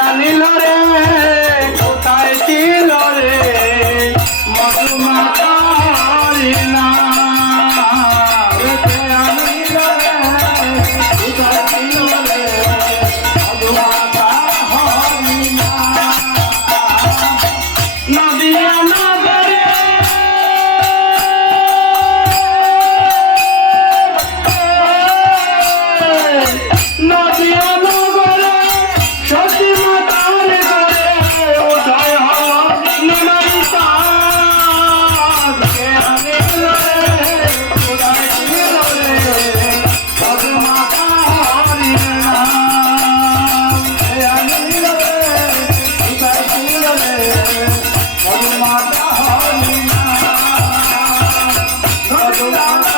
আনিল রে কোথায় ছিল রে মধুমাতা না আনিল রে কোথায় ছিল রে মধুমাতা হরিণা নদিয়া নগরে নদিয়া নগরে সতী মাতার ঘরে উদয় হওয়া নিমাইতা আনিল রে কোথায় ছিল রে মধুমাতা হরিণা আনিল রে কোথায় ছিল রে মধুমাতা হরিণা মধুমাতা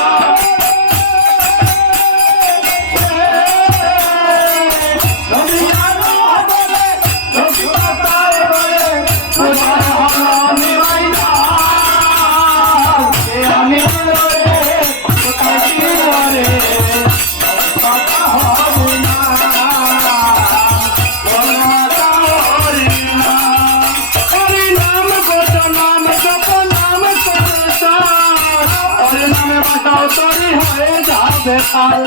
হয়ে যাবে কাল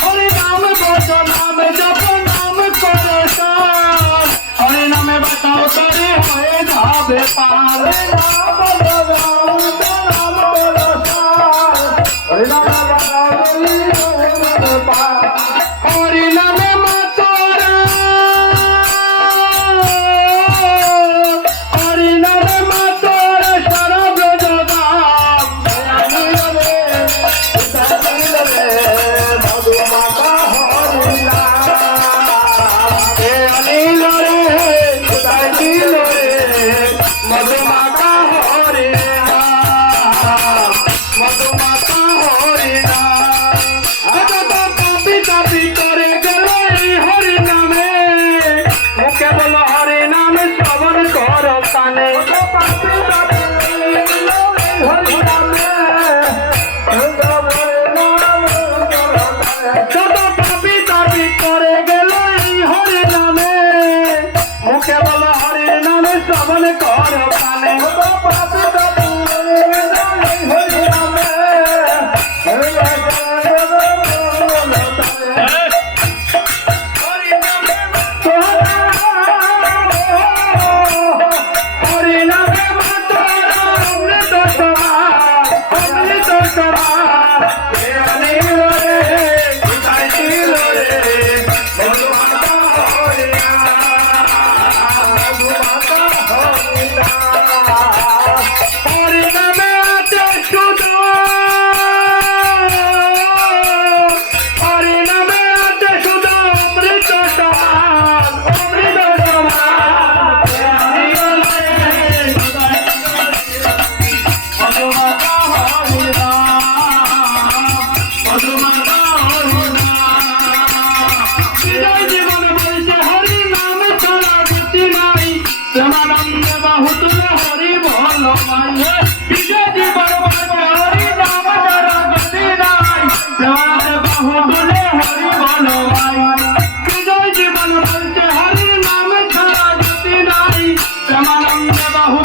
হরি নাম বসো নাম জপ নাম করো সার হরি নামে বাঁচাও তরি হয়ে যাবে পার হরি নামে বাঁচাও তরি হয়ে যাবে পার হরি নামে মাতোরা হরি নামে মাতোরা সারা ব্রজদাম আনিল রে আনিল রে মধুমাতা হরিণা আনিল রে কোথায় ছিল রে মধুমাতা হরিণা মধুমাতা হরিণা পাপি তাপি করে গেল এই হরি নামে মুখে বলো হরি নামে শ্রবণ কর কানে পাপি তাপি হরি নামে যত পাপি তাপি করে গেল এই হরি নামে মুখে বলো হরি নামে শ্রবণ কর কানে পাপি তাপি হরি নামে প্রেমানন্দ বাহু তুলে হরি বল বিজয় জীবন হরি নাম যারা গতি নাই প্রেমানন্দ বাহু তুলে হরি বল বিজয় জীবন বলছে হরি নাম ছাড়া গতি নাই প্রেমানন্দ বাহু